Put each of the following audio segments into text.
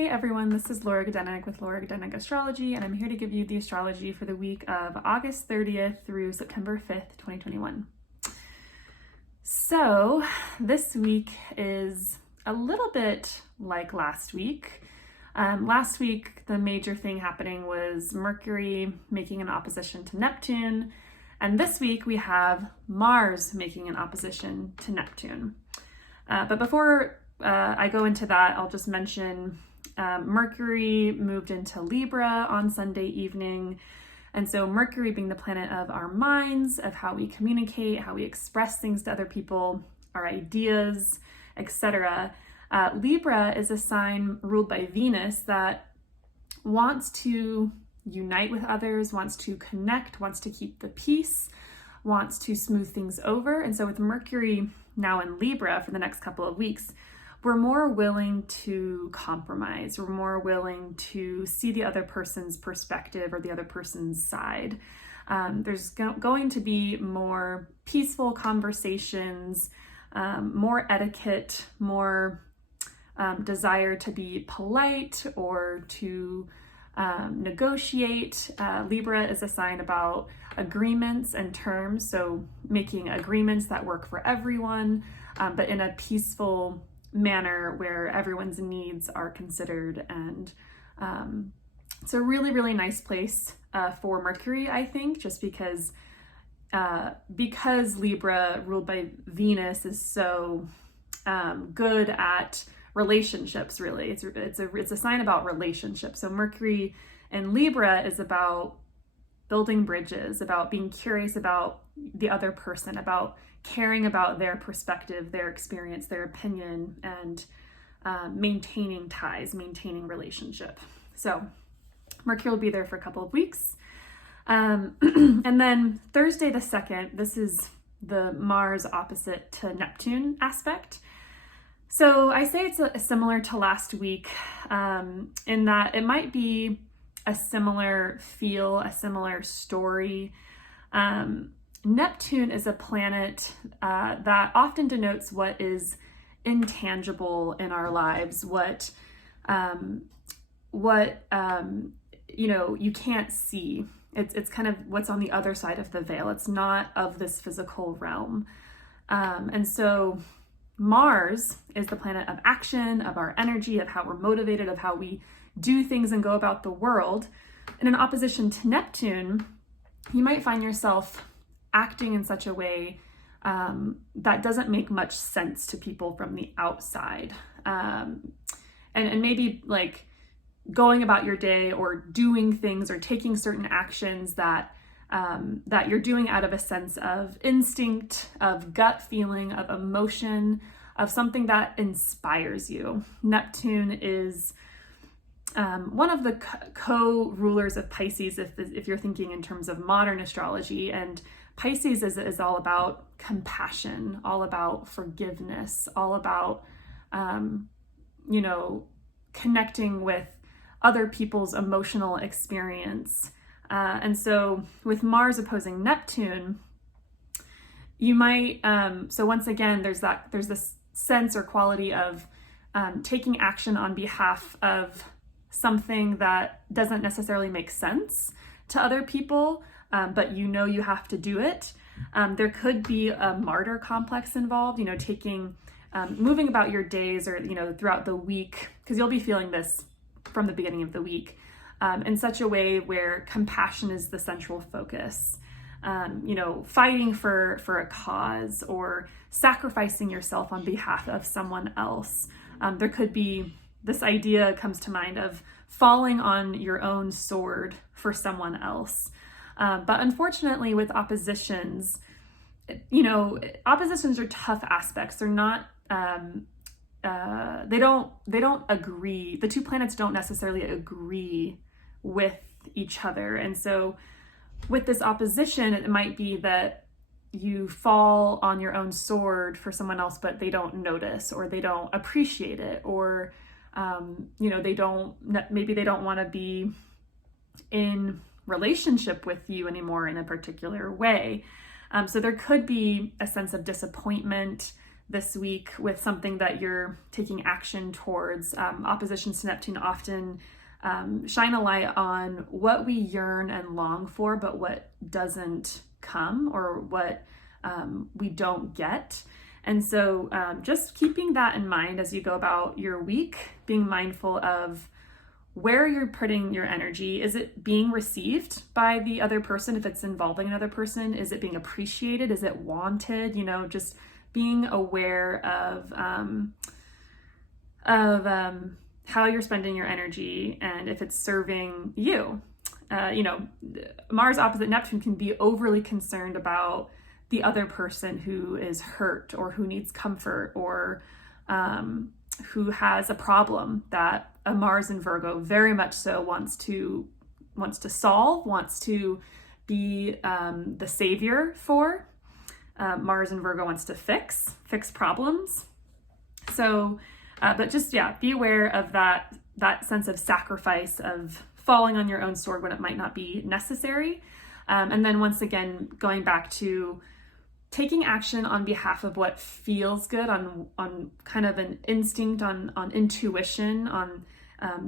Hey everyone, this is Laura Gdenek with Laura Gdenek Astrology, and I'm here to give you the astrology for the week of August 30th through September 5th, 2021. So this week is a little bit like last week. Last week, the major thing happening was Mercury making an opposition to Neptune, and this week we have Mars making an opposition to Neptune. But before I go into that, I'll just mention Mercury moved into Libra on Sunday evening. And so Mercury being the planet of our minds, of how we communicate, how we express things to other people, our ideas, etc. Libra is a sign ruled by Venus that wants to unite with others, wants to connect, wants to keep the peace, wants to smooth things over. And so with Mercury now in Libra for the next couple of weeks, we're more willing to compromise. We're more willing to see the other person's perspective or the other person's side. There's going to be more peaceful conversations, more etiquette, more desire to be polite or to negotiate. Libra is a sign about agreements and terms, so making agreements that work for everyone, but in a peaceful manner where everyone's needs are considered. And it's a really, really nice place for Mercury, I think, just because Libra ruled by Venus is so good at relationships. Really, it's a sign about relationships. So Mercury in Libra is about building bridges, about being curious about the other person, about caring about their perspective, their experience, their opinion, and maintaining ties, maintaining relationship. So Mercury will be there for a couple of weeks. And then Thursday the 2nd, this is the Mars opposite to Neptune aspect. So I say it's similar to last week in that it might be a similar feel, a similar story. Neptune is a planet that often denotes what is intangible in our lives, what you can't see. It's kind of what's on the other side of the veil. It's not of this physical realm. And so Mars is the planet of action, of our energy, of how we're motivated, of how we do things and go about the world. And in opposition to Neptune, you might find yourself acting in such a way that doesn't make much sense to people from the outside. And maybe like going about your day or doing things or taking certain actions that you're doing out of a sense of instinct, of gut feeling, of emotion, of something that inspires you. Neptune is one of the co-rulers of Pisces, if you're thinking in terms of modern astrology. And Pisces is all about compassion, all about forgiveness, all about, connecting with other people's emotional experience. And so with Mars opposing Neptune, you might, so once again, there's this sense or quality of taking action on behalf of something that doesn't necessarily make sense to other people, but you have to do it. There could be a martyr complex involved, moving about your days or, throughout the week, because you'll be feeling this from the beginning of the week, in such a way where compassion is the central focus. Fighting for a cause or sacrificing yourself on behalf of someone else. There could be this idea comes to mind of falling on your own sword for someone else. But unfortunately with oppositions, oppositions are tough aspects. They're not, they don't agree. The two planets don't necessarily agree with each other. And so with this opposition, it might be that you fall on your own sword for someone else, but they don't notice or they don't appreciate it, or they don't want to be in relationship with you anymore in a particular way. So there could be a sense of disappointment, this week with something that you're taking action towards. Oppositions to Neptune often shine a light on what we yearn and long for, but what doesn't come, or what we don't get. And so just keeping that in mind as you go about your week, being mindful of where you're putting your energy. Is it being received by the other person if it's involving another person? Is it being appreciated? Is it wanted? Just being aware of how you're spending your energy and if it's serving you. Mars opposite Neptune can be overly concerned about the other person who is hurt or who needs comfort, or who has a problem that a Mars in Virgo very much so wants to solve, wants to be the savior for. Mars in Virgo wants to fix problems. So, but just, be aware of that sense of sacrifice, of falling on your own sword when it might not be necessary. And then once again, going back to taking action on behalf of what feels good, on kind of an instinct, on intuition, on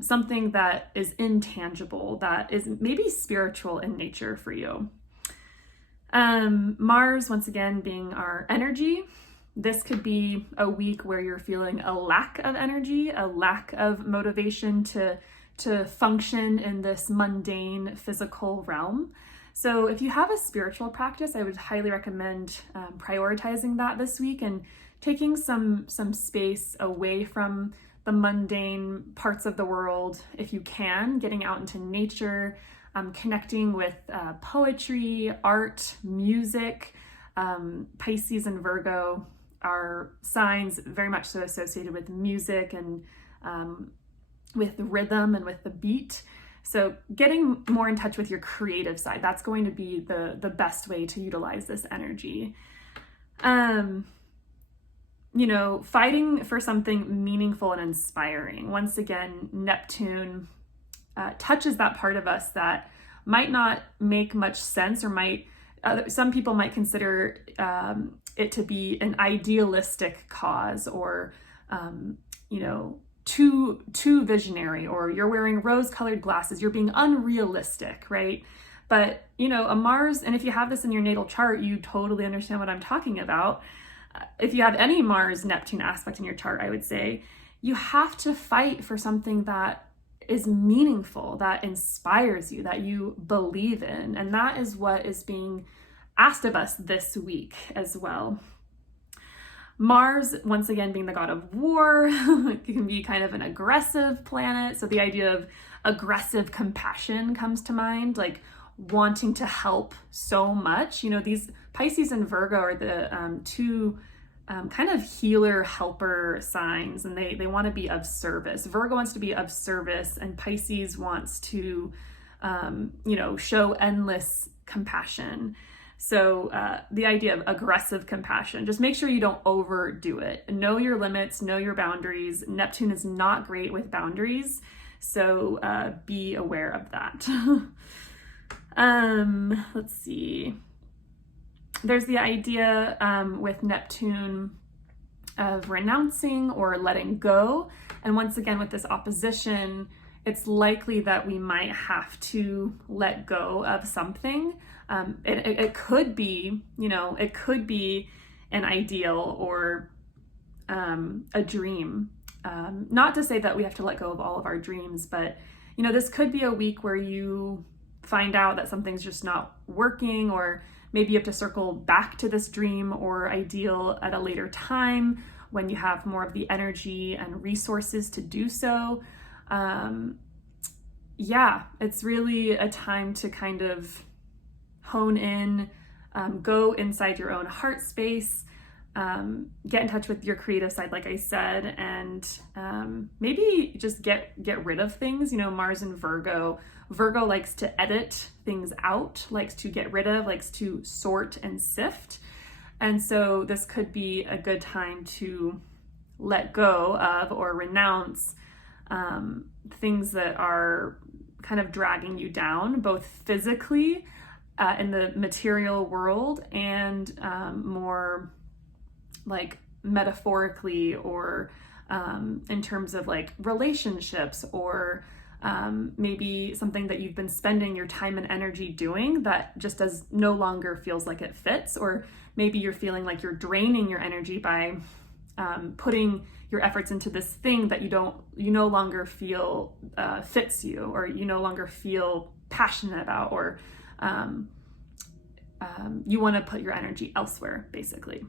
something that is intangible, that is maybe spiritual in nature for you. Mars, once again, being our energy. This could be a week where you're feeling a lack of energy, a lack of motivation to function in this mundane physical realm. So if you have a spiritual practice, I would highly recommend prioritizing that this week and taking some space away from the mundane parts of the world if you can, getting out into nature, connecting with poetry, art, music. Pisces and Virgo are signs very much so associated with music and with rhythm and with the beat. So getting more in touch with your creative side, that's going to be the best way to utilize this energy. Fighting for something meaningful and inspiring. Once again, Neptune touches that part of us that might not make much sense, or some people might consider it to be an idealistic cause, or too visionary, or you're wearing rose-colored glasses, you're being unrealistic, right? But a Mars, and if you have this in your natal chart, you totally understand what I'm talking about. If you have any Mars Neptune aspect in your chart, I would say you have to fight for something that is meaningful, that inspires you, that you believe in. And that is what is being asked of us this week as well. Mars, once again, being the god of war, it can be kind of an aggressive planet. So the idea of aggressive compassion comes to mind, like wanting to help so much. These Pisces and Virgo are the two kind of healer helper signs, and they want to be of service. Virgo wants to be of service, and Pisces wants to, show endless compassion. So the idea of aggressive compassion, just make sure you don't overdo it. Know your limits, know your boundaries. Neptune is not great with boundaries, so be aware of that. Let's see. There's the idea with Neptune of renouncing or letting go. And once again, with this opposition, it's likely that we might have to let go of something. It could be, it could be an ideal or a dream. Not to say that we have to let go of all of our dreams, but, this could be a week where you find out that something's just not working, or maybe you have to circle back to this dream or ideal at a later time when you have more of the energy and resources to do so. It's really a time to kind of hone in, go inside your own heart space, get in touch with your creative side, like I said, and maybe just get rid of things. Mars and Virgo likes to edit things out, likes to get rid of, likes to sort and sift. And so this could be a good time to let go of or renounce things that are kind of dragging you down, both physically in the material world, and more like metaphorically or in terms of like relationships, or maybe something that you've been spending your time and energy doing that just no longer feels like it fits, or maybe you're feeling like you're draining your energy by putting your efforts into this thing that you no longer feel fits you, or you no longer feel passionate about, or you want to put your energy elsewhere, basically.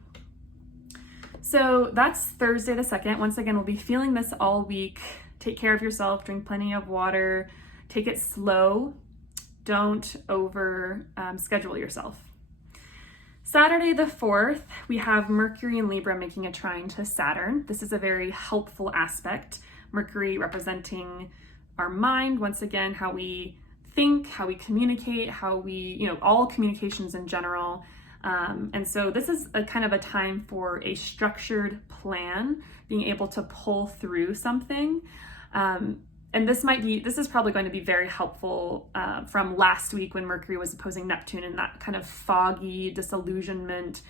So that's Thursday the 2nd. Once again, we'll be feeling this all week. Take care of yourself, drink plenty of water, take it slow. Don't over schedule yourself. Saturday the 4th, we have Mercury and Libra making a trine to Saturn. This is a very helpful aspect. Mercury representing our mind, once again, how we think, how we communicate, how we, all communications in general. And so this is a kind of a time for a structured plan, being able to pull through something. And this is probably going to be very helpful from last week when Mercury was opposing Neptune in that kind of foggy, disillusionment,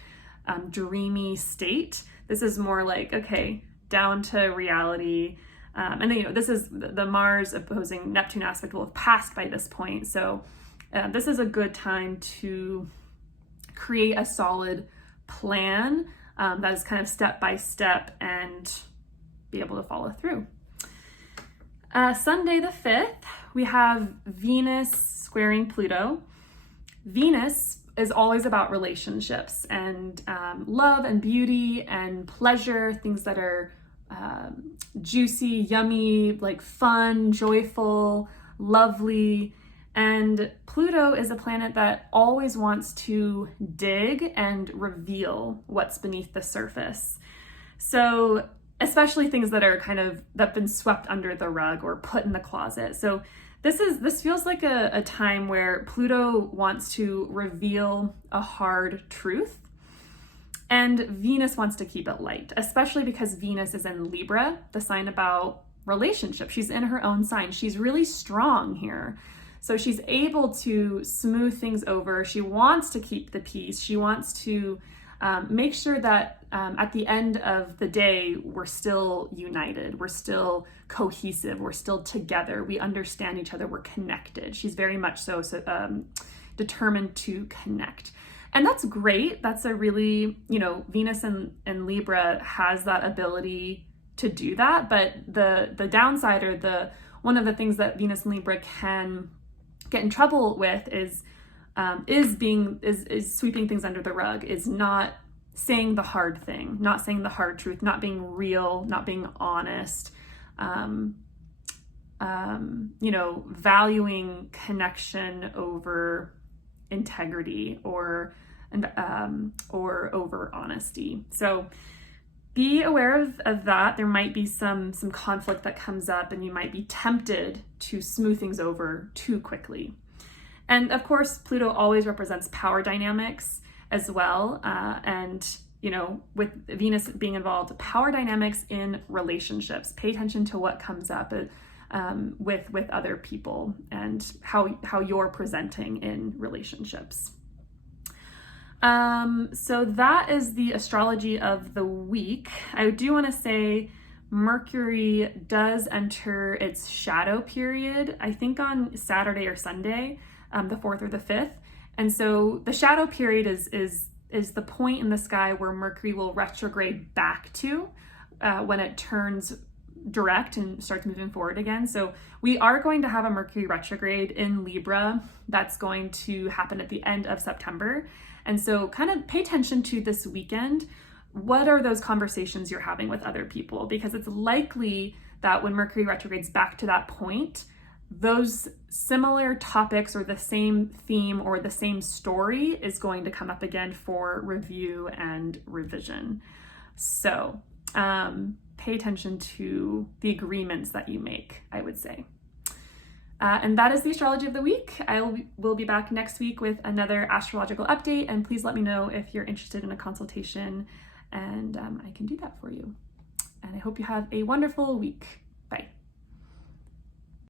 dreamy state. This is more like, okay, down to reality. And then, this is the Mars opposing Neptune aspect will have passed by this point. So this is a good time to create a solid plan that is kind of step by step and be able to follow through. Sunday the 5th, we have Venus squaring Pluto. Venus is always about relationships and love and beauty and pleasure, things that are juicy, yummy, like fun, joyful, lovely. And Pluto is a planet that always wants to dig and reveal what's beneath the surface. So especially things that are that've been swept under the rug or put in the closet. So this feels like a time where Pluto wants to reveal a hard truth, and Venus wants to keep it light, especially because Venus is in Libra, the sign about relationships. She's in her own sign. She's really strong here. So she's able to smooth things over. She wants to keep the peace. She wants to make sure that at the end of the day, we're still united, we're still cohesive, we're still together, we understand each other, we're connected. She's very much so determined to connect. And that's great. That's a really, Venus in Libra has that ability to do that. But the downside, or one of the things that Venus and Libra can get in trouble with is sweeping things under the rug, is not saying the hard thing, not saying the hard truth, not being real, not being honest, valuing connection over integrity or over honesty. So be aware of that. There might be some conflict that comes up, and you might be tempted to smooth things over too quickly. And of course, Pluto always represents power dynamics as well. And, with Venus being involved, power dynamics in relationships. Pay attention to what comes up with other people and how you're presenting in relationships. So that is the astrology of the week. I do want to say Mercury does enter its shadow period, I think on Saturday or Sunday, the 4th or the 5th. And so the shadow period is the point in the sky where Mercury will retrograde back to when it turns direct and starts moving forward again. So we are going to have a Mercury retrograde in Libra that's going to happen at the end of September. And so kind of pay attention to this weekend. What are those conversations you're having with other people? Because it's likely that when Mercury retrogrades back to that point, those similar topics or the same theme or the same story is going to come up again for review and revision. So pay attention to the agreements that you make, I would say. And that is the astrology of the week. I will be back next week with another astrological update, and please let me know if you're interested in a consultation, and I can do that for you. And I hope you have a wonderful week. Bye.